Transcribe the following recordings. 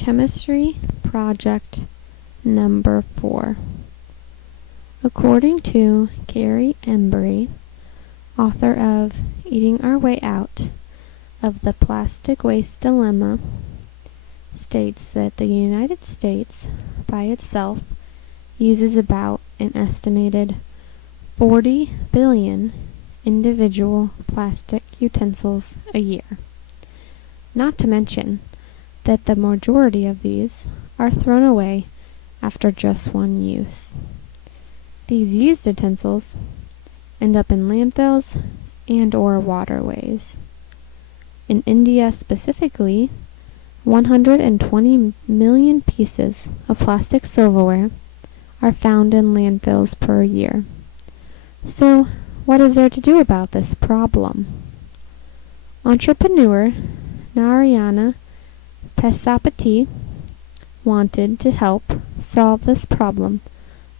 Chemistry Project Number 4. According to Gary Embry, author of Eating Our Way Out of the Plastic Waste Dilemma, states that the United States by itself uses about an estimated 40 billion individual plastic utensils a year. Not to mention that the majority of these are thrown away after just one use. These used utensils end up in landfills and/or waterways. In India specifically, 120 million pieces of plastic silverware are found in landfills per year. So, what is there to do about this problem? Entrepreneur Narayana Pesapati wanted to help solve this problem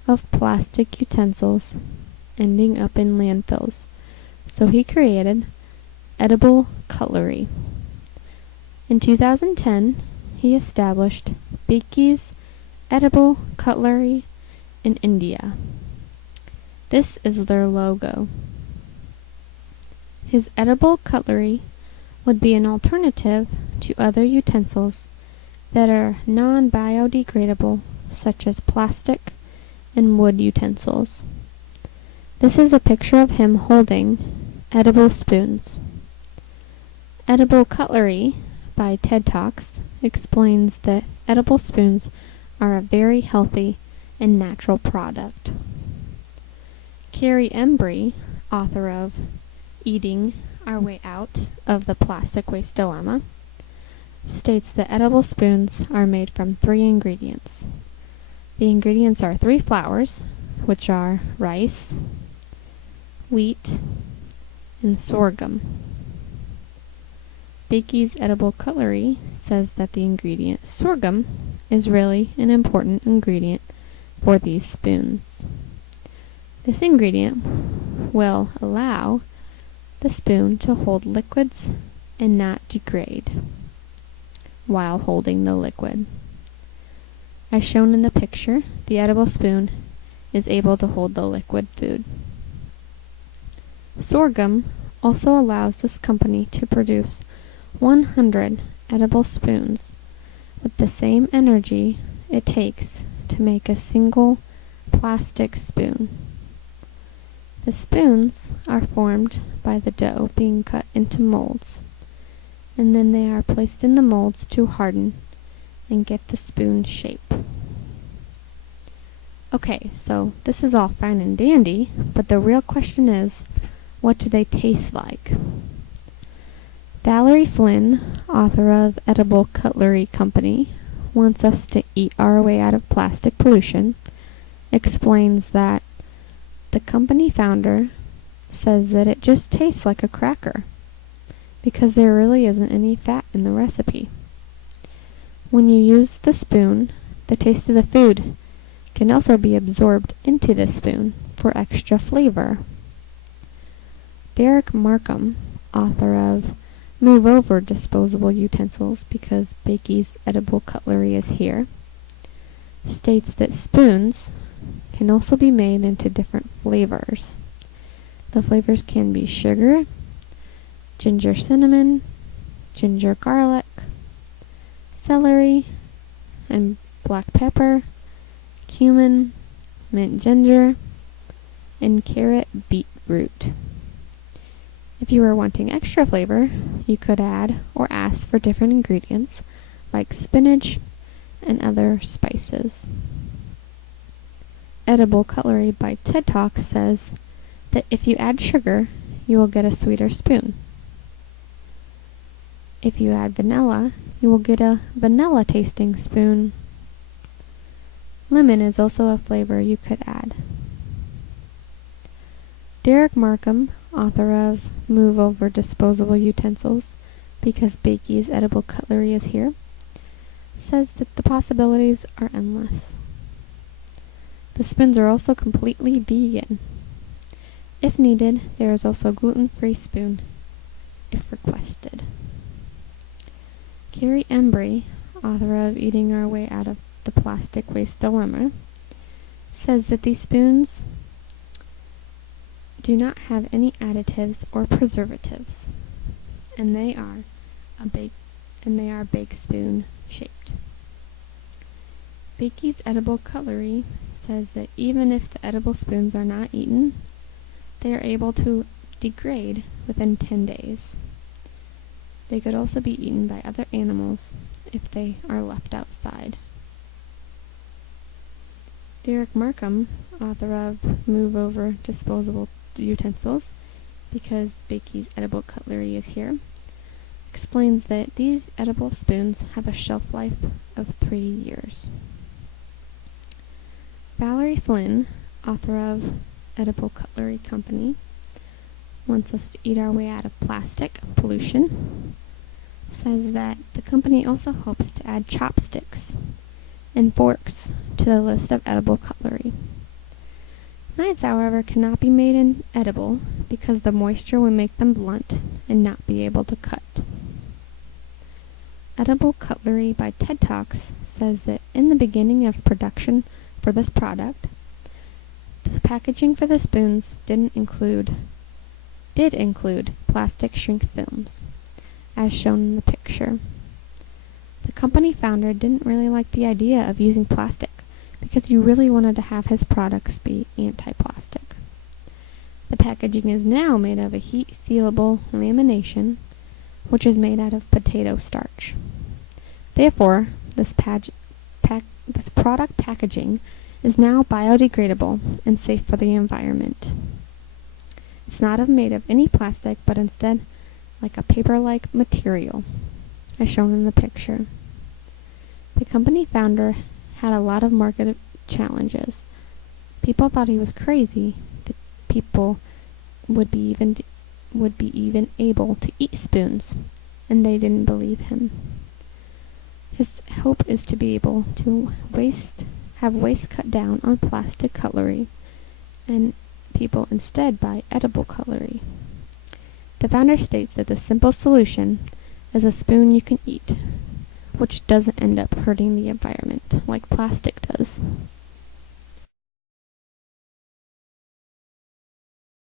of plastic utensils ending up in landfills, so he created edible cutlery. In 2010, he established Beekys Edible Cutlery in India. This is their logo. His edible cutlery would be an alternative to other utensils that are non-biodegradable, such as plastic and wood utensils. This is a picture of him holding edible spoons. Edible Cutlery by TED Talks explains that edible spoons are a very healthy and natural product. Gary Embry, author of Eating Our Way Out of the Plastic Waste Dilemma, states that edible spoons are made from 3 ingredients. The ingredients are 3 flours, which are rice, wheat, and sorghum. Beekys Edible Cutlery says that the ingredient sorghum is really an important ingredient for these spoons. This ingredient will allow the spoon to hold liquids and not degrade while holding the liquid. As shown in the picture, the edible spoon is able to hold the liquid food. Sorghum also allows this company to produce 100 edible spoons with the same energy it takes to make a single plastic spoon. The spoons are formed by the dough being cut into molds, and then they are placed in the molds to harden and get the spoon shape. Okay, so this is all fine and dandy, but the real question is, what do they taste like? Valerie Flynn, author of Edible Cutlery Company, wants us to eat our way out of plastic pollution, explains that the company founder says that it just tastes like a cracker because there really isn't any fat in the recipe. When you use the spoon, the taste of the food can also be absorbed into the spoon for extra flavor. Derek Markham, author of Move Over Disposable Utensils Because Beekys Edible Cutlery is Here, states that spoons can also be made into different flavors. The flavors can be sugar, ginger cinnamon, ginger garlic, celery, and black pepper, cumin, mint ginger, and carrot beetroot. If you are wanting extra flavor, you could add or ask for different ingredients like spinach and other spices. Edible Cutlery by TED Talks says that if you add sugar, you will get a sweeter spoon. If you add vanilla, you will get a vanilla tasting spoon. Lemon is also a flavor you could add. Derek Markham, author of Move Over Disposable Utensils Because Beekys Edible Cutlery is Here, says that the possibilities are endless. The spoons are also completely vegan. If needed, there is also a gluten-free spoon, if requested. Gary Embry, author of Eating Our Way Out of the Plastic Waste Dilemma, says that these spoons do not have any additives or preservatives, and they are bake spoon shaped. Bakey's Edible Cutlery says that even if the edible spoons are not eaten, they are able to degrade within 10 days. They could also be eaten by other animals if they are left outside. Derek Markham, author of Move Over Disposable Utensils, because Bakey's Edible Cutlery is here, explains that these edible spoons have a shelf life of 3 years. Valerie Flynn, author of Edible Cutlery Company, wants us to eat our way out of plastic pollution, says that the company also hopes to add chopsticks and forks to the list of edible cutlery. Knives, however, cannot be made edible because the moisture would make them blunt and not be able to cut. Edible Cutlery by TED Talks says that in the beginning of production for this product, the packaging for the spoons did include plastic shrink films, as shown in the picture. The company founder didn't really like the idea of using plastic because he really wanted to have his products be anti-plastic. The packaging is now made of a heat-sealable lamination, which is made out of potato starch. Therefore, this product packaging is now biodegradable and safe for the environment. It's not made of any plastic, but instead like a paper-like material, as shown in the picture. The company founder had a lot of market challenges. People thought he was crazy that people would be even able to eat spoons, and they didn't believe him. His hope is to be able to have waste cut down on plastic cutlery, and people instead buy edible cutlery. The founder states that the simple solution is a spoon you can eat, which doesn't end up hurting the environment like plastic does.